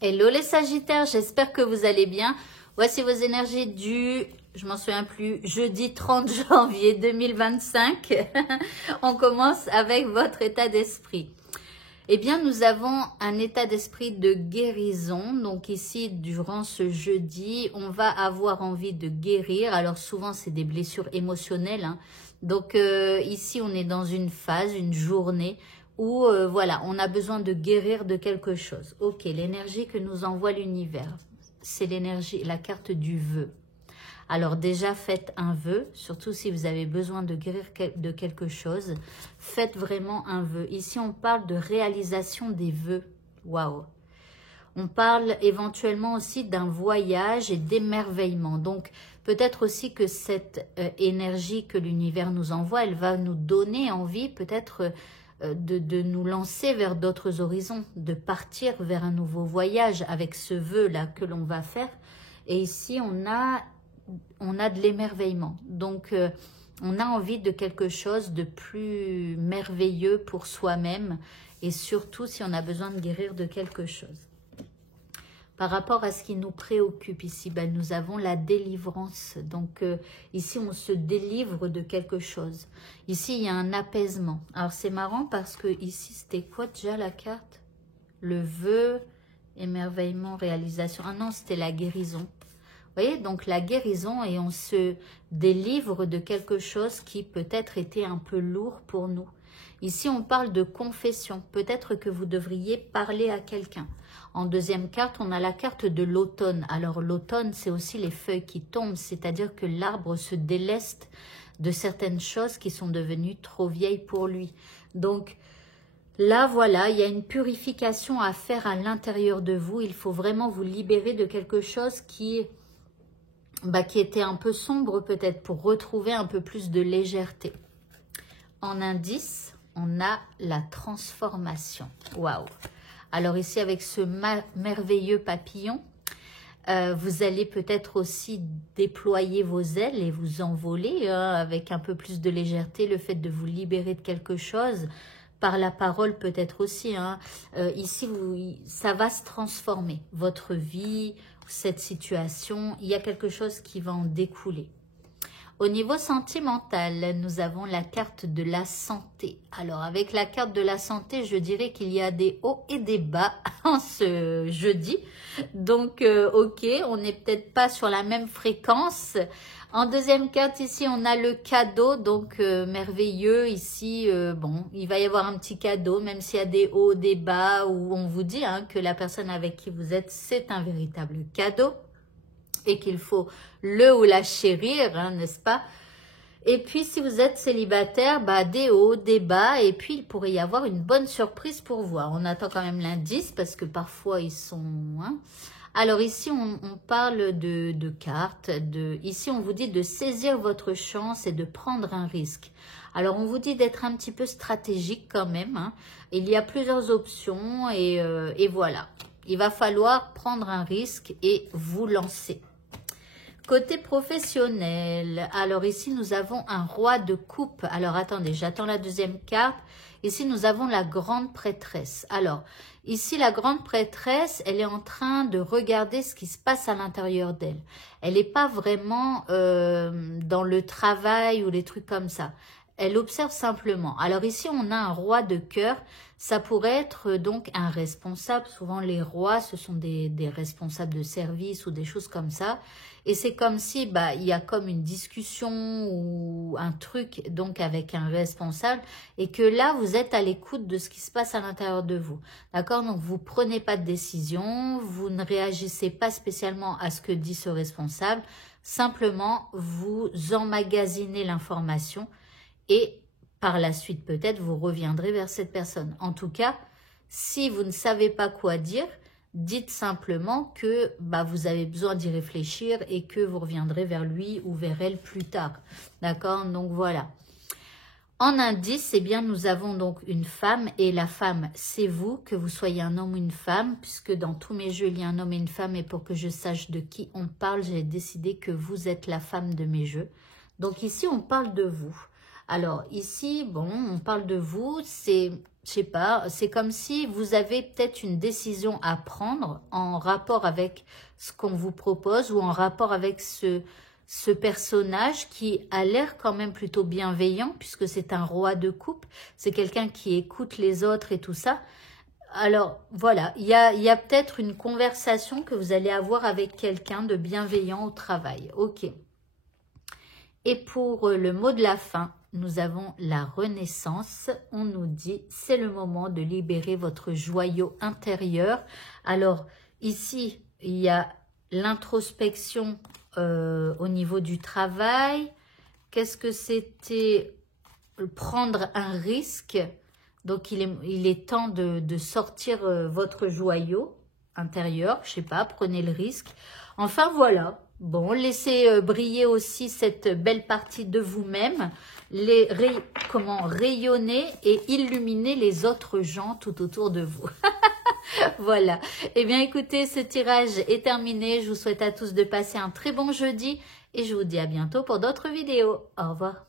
Hello les Sagittaires, j'espère que vous allez bien. Voici vos énergies du, je m'en souviens plus, jeudi 30 janvier 2025. On commence avec votre état d'esprit. Eh bien, nous avons un état d'esprit de guérison. Donc ici, durant ce jeudi, on va avoir envie de guérir. Alors souvent, c'est des blessures émotionnelles, hein. Donc ici, on est dans une phase, une journée où voilà, on a besoin de guérir de quelque chose. Ok, l'énergie que nous envoie l'univers, c'est l'énergie, la carte du vœu. Alors déjà, faites un vœu, surtout si vous avez besoin de guérir de quelque chose. Faites vraiment un vœu. Ici, on parle de réalisation des vœux. Waouh! On parle éventuellement aussi d'un voyage et d'émerveillement. Donc, peut-être aussi que cette énergie que l'univers nous envoie, elle va nous donner envie peut-être de nous lancer vers d'autres horizons, de partir vers un nouveau voyage avec ce vœu-là que l'on va faire. Et ici, on a de l'émerveillement. Donc, on a envie de quelque chose de plus merveilleux pour soi-même et surtout si on a besoin de guérir de quelque chose. Par rapport à ce qui nous préoccupe ici, ben, nous avons la délivrance. Donc, ici, on se délivre de quelque chose. Ici, il y a un apaisement. Alors, c'est marrant parce que ici, c'était quoi déjà la carte? Le vœu, émerveillement, réalisation. Ah non, c'était la guérison. Vous voyez, donc la guérison et on se délivre de quelque chose qui peut-être était un peu lourd pour nous. Ici, on parle de confession. Peut-être que vous devriez parler à quelqu'un. En deuxième carte, on a la carte de l'automne. Alors l'automne, c'est aussi les feuilles qui tombent, c'est-à-dire que l'arbre se déleste de certaines choses qui sont devenues trop vieilles pour lui. Donc, là, voilà, il y a une purification à faire à l'intérieur de vous. Il faut vraiment vous libérer de quelque chose qui était un peu sombre peut-être pour retrouver un peu plus de légèreté. En indice, on a la transformation. Waouh! Alors ici, avec ce merveilleux papillon, vous allez peut-être aussi déployer vos ailes et vous envoler avec un peu plus de légèreté, le fait de vous libérer de quelque chose, par la parole peut-être aussi. Ici, ça va se transformer. Votre vie, cette situation, il y a quelque chose qui va en découler. Au niveau sentimental, nous avons la carte de la santé. Alors, avec la carte de la santé, je dirais qu'il y a des hauts et des bas en ce jeudi. Donc, ok, on n'est peut-être pas sur la même fréquence. En deuxième carte, ici, on a le cadeau, donc merveilleux. Ici, bon, il va y avoir un petit cadeau, même s'il y a des hauts, des bas, où on vous dit que la personne avec qui vous êtes, c'est un véritable cadeau. Et qu'il faut le ou la chérir, n'est-ce pas? Et puis, si vous êtes célibataire, des hauts, des bas, et puis il pourrait y avoir une bonne surprise pour vous. On attend quand même l'indice, parce que parfois, ils sont... Alors ici, on parle de cartes. Ici, on vous dit de saisir votre chance et de prendre un risque. Alors, on vous dit d'être un petit peu stratégique quand même. Il y a plusieurs options, et voilà. Il va falloir prendre un risque et vous lancer. Côté professionnel, alors ici nous avons un roi de coupe. Alors attendez, j'attends la deuxième carte. Ici nous avons la grande prêtresse. Alors ici la grande prêtresse, elle est en train de regarder ce qui se passe à l'intérieur d'elle. Elle n'est pas vraiment dans le travail ou les trucs comme ça. Elle observe simplement. Alors ici on a un roi de cœur. Ça pourrait être donc un responsable. Souvent les rois, ce sont des responsables de service ou des choses comme ça. Et c'est comme si il y a comme une discussion ou un truc donc avec un responsable et que là vous êtes à l'écoute de ce qui se passe à l'intérieur de vous. D'accord? Donc vous prenez pas de décision, vous ne réagissez pas spécialement à ce que dit ce responsable. Simplement vous emmagasinez l'information et par la suite peut-être vous reviendrez vers cette personne. En tout cas, si vous ne savez pas quoi dire, dites simplement que vous avez besoin d'y réfléchir et que vous reviendrez vers lui ou vers elle plus tard. D'accord? Donc voilà. En indice, eh bien, nous avons donc une femme et la femme, c'est vous, que vous soyez un homme ou une femme, puisque dans tous mes jeux, il y a un homme et une femme et pour que je sache de qui on parle, j'ai décidé que vous êtes la femme de mes jeux. Donc ici, on parle de vous. Alors ici, bon, on parle de vous, c'est, je sais pas, c'est comme si vous avez peut-être une décision à prendre en rapport avec ce qu'on vous propose ou en rapport avec ce personnage qui a l'air quand même plutôt bienveillant puisque c'est un roi de coupe, c'est quelqu'un qui écoute les autres et tout ça. Alors voilà, il y a peut-être une conversation que vous allez avoir avec quelqu'un de bienveillant au travail. Ok. Et pour le mot de la fin, nous avons la renaissance. On nous dit, c'est le moment de libérer votre joyau intérieur. Alors ici, il y a l'introspection au niveau du travail. Qu'est-ce que c'était? Prendre un risque. Donc il est temps de sortir votre joyau intérieur. Je sais pas, prenez le risque. Enfin voilà. Bon, laissez briller aussi cette belle partie de vous-même, comment rayonner et illuminer les autres gens tout autour de vous. Voilà. Eh bien, écoutez, ce tirage est terminé. Je vous souhaite à tous de passer un très bon jeudi et je vous dis à bientôt pour d'autres vidéos. Au revoir.